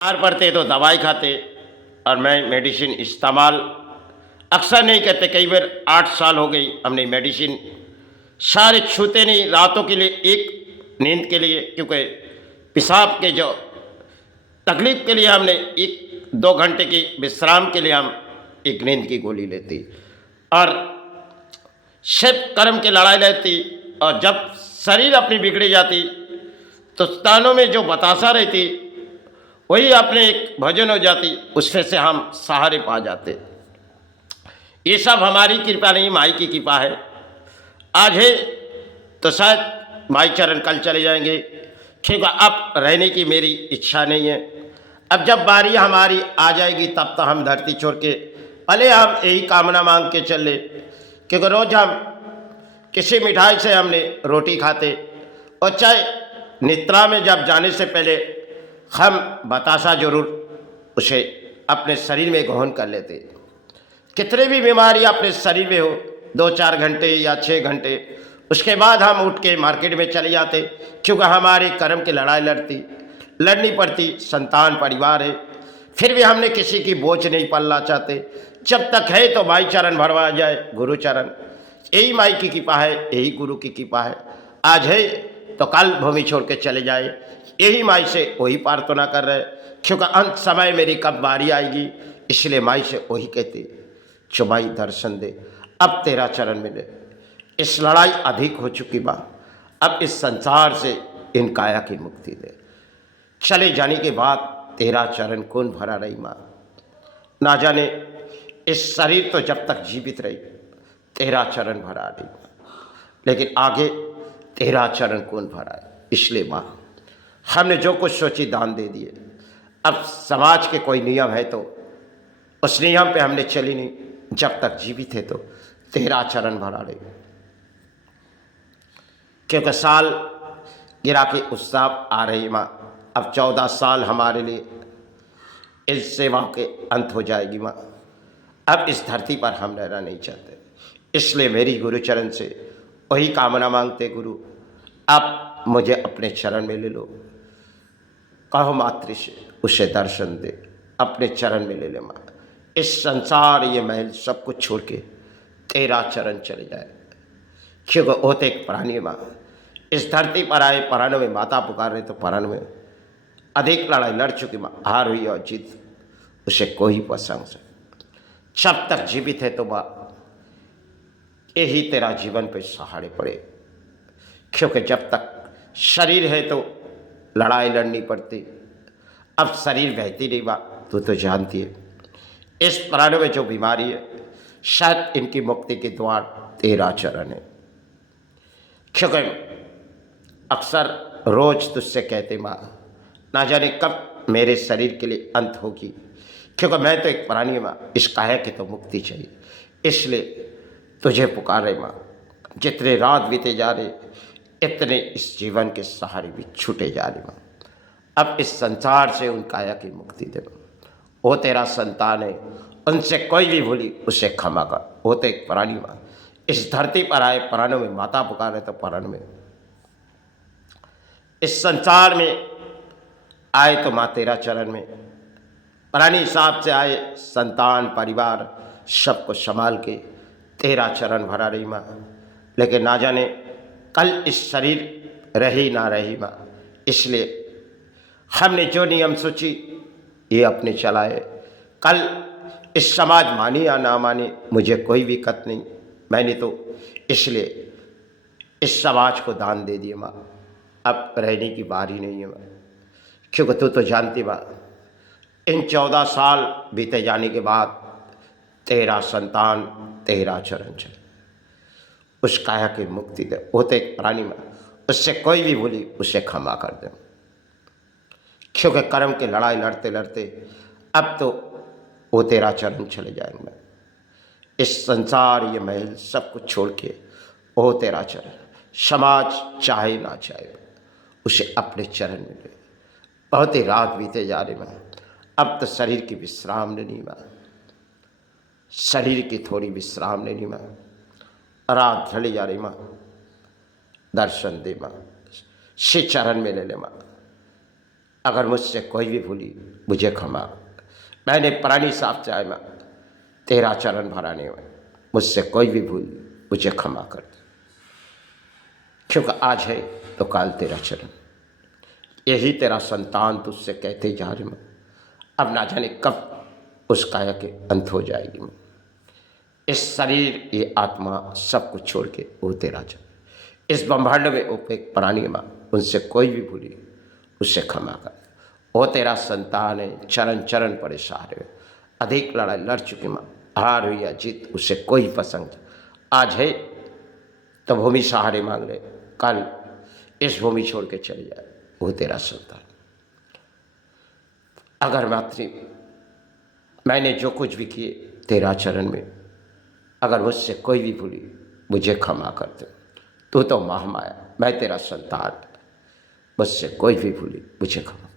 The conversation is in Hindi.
बीमार पड़ते तो दवाई खाते। और मैं मेडिसिन इस्तेमाल अक्सर नहीं करते। कई बार 8 साल हो गई हमने मेडिसिन सारे छूते नहीं, रातों के लिए एक नींद के लिए, क्योंकि पेशाब के जो तकलीफ के लिए हमने 1-2 घंटे की विश्राम के लिए हम एक नींद की गोली लेती। और सिर्फ कर्म की लड़ाई रहती। और जब शरीर अपनी बिगड़ी जाती तो तानों में जो बतासा रहती वही अपने एक भजन हो जाती, उसमें से हम सहारे पा जाते। ये सब हमारी कृपा नहीं, माई की कृपा है। आज है तो शायद माई चरण कल चले जाएंगे, क्योंकि अब रहने की मेरी इच्छा नहीं है। अब जब बारी हमारी आ जाएगी तब तो हम धरती छोड़ के भले हम यही कामना मांग के चले, क्योंकि रोज हम किसी मिठाई से हमने रोटी खाते। और चाहे निद्रा में जब जाने से पहले हम बतासा जरूर उसे अपने शरीर में ग्रहण कर लेते। कितने भी बीमारी अपने शरीर में हो, 2-4 घंटे या 6 घंटे, उसके बाद हम उठ के मार्केट में चले जाते, क्योंकि हमारे कर्म की लड़ाई लड़नी पड़ती। संतान परिवार है, फिर भी हमने किसी की बोझ नहीं पलना चाहते। जब तक है तो माई चरण भरवा जाए, गुरु चरण। यही माई की कृपा है, यही गुरु की कृपा है। आज है तो कल भूमि छोड़ के चले जाए, यही माई से वही प्रार्थना कर रहे, क्योंकि अंत समय मेरी कब बारी आएगी, इसलिए माई से वही कहते, जो माई दर्शन दे, अब तेरा चरण मिले। इस लड़ाई अधिक हो चुकी बा, अब इस संसार से इन काया की मुक्ति दे। चले जाने के बाद तेरा चरण कौन भरा रही माँ। ना जाने इस शरीर तो जब तक जीवित रही तेरा चरण भरा रही माँ, लेकिन आगे तेरा चरण कौन भरा है। इसलिए माँ हमने जो कुछ सोची दान दे दिए। अब समाज के कोई नियम है तो उस नियम पे हमने चली नहीं, जब तक जीवित है तो तेरा चरण भरा रही। क्योंकि साल गिरा के उत्सव आ रही माँ, अब 14 साल हमारे लिए इस सेवा के अंत हो जाएगी माँ। अब इस धरती पर हम रहना नहीं चाहते, इसलिए मेरी गुरु चरण से वही कामना मांगते, गुरु आप मुझे अपने चरण में ले लो। कहो मातृ से उसे दर्शन दे, अपने चरण में ले ले माँ। इस संसार ये महल सब कुछ छोड़ के तेरा चरण चले जाए, क्योंकि होते एक प्राणी माँ। इस धरती पर आए प्राणों में माता पुकार रहे तो प्राणों में अधिक लड़ाई लड़ चुकी माँ, हार हुई और जीत उसे कोई पसंद से। जब तक जीवित है तो माँ यही तेरा जीवन पे सहारे पड़े, क्योंकि जब तक शरीर है तो लड़ाई लड़नी पड़ती। अब शरीर बहती नहीं माँ, तू तो जानती है इस प्राणों में जो बीमारी है, शायद इनकी मुक्ति के द्वार तेरा चरण है। क्योंकि अक्सर रोज तुझसे कहते माँ, ना जाने कब मेरे शरीर के लिए अंत होगी, क्योंकि मैं तो एक प्राणी माँ, इस काया की तो मुक्ति चाहिए। इसलिए तुझे पुकारे माँ। जितने रात बीते जा रहे इतने इस जीवन के सहारे भी छूटे जा रहे माँ। अब इस संसार से उन काया की मुक्ति दे। वो तेरा संतान है, उनसे कोई भी भूली उसे क्षमा कर। वो तो एक प्राणी माँ, इस धरती पर आए प्राणों में माता पुकारे तो प्राण में इस संसार में आए तो माँ तेरा चरण में प्राणी हिसाब से आए, संतान परिवार सबको संभाल के तेरा चरण भरा रही माँ। लेकिन ना जाने कल इस शरीर रही ना रही माँ, इसलिए हमने जो नियम सोची ये अपने चलाए। कल इस समाज मानी या ना माने मुझे कोई दिक्कत नहीं, मैंने तो इसलिए इस समाज को दान दे दिए माँ। अब रहने की बारी नहीं है माँ, क्योंकि तू तो जानती माँ इन 14 साल बीते जाने के बाद तेरा संतान तेरा चरण चले, उस काया की मुक्ति दे। वो तो एक प्राणी माँ, उससे कोई भी भूली उसे क्षमा कर दे, क्योंकि कर्म की लड़ाई लड़ते लड़ते अब तो वो तेरा चरण चले जाएंगे। इस संसार ये महल सब कुछ छोड़ के वो तेरा चरण, समाज चाहे ना चाहे उसे अपने चरण में ले। बहुत ही रात बीते जा रही माँ, अब तो शरीर की विश्राम लेनी माँ, शरीर की थोड़ी विश्राम लेनी माँ। रात ढली जा रही माँ, दर्शन दे माँ, श्री चरण में ले ले माँ। अगर मुझसे कोई भी भूली मुझे क्षमा। मैंने प्राणी साहब से आया तेरा चरण भराने हुए, मुझसे कोई भी भूल मुझे क्षमा कर दे, क्योंकि आज है तो काल तेरा चरण। यही तेरा संतान तुझसे कहते जा रहे मैं, अब ना जाने कब उस काया के अंत हो जाएगी। मैं इस शरीर ये आत्मा सब कुछ छोड़ के वो तेरा चरण, इस ब्रह्मांड में वो एक प्राणी माँ, उनसे कोई भी भूली उससे क्षमा कर। वो तेरा संतान है, चरण चरण पड़े सहारे, अधिक लड़ाई लड़ चुकी माँ, हार हुई या जीत उसे कोई पसंद। आज है तो भूमि सहारे मांग ले, कल इस भूमि छोड़ के चले जाए, वो तेरा संतान। अगर मातृ मैंने जो कुछ भी किए तेरा चरण में, अगर मुझसे कोई भी भूली मुझे क्षमा कर दे। तू तो महामाया, मैं तेरा संतान, मुझसे कोई भी भूली मुझे क्षमा।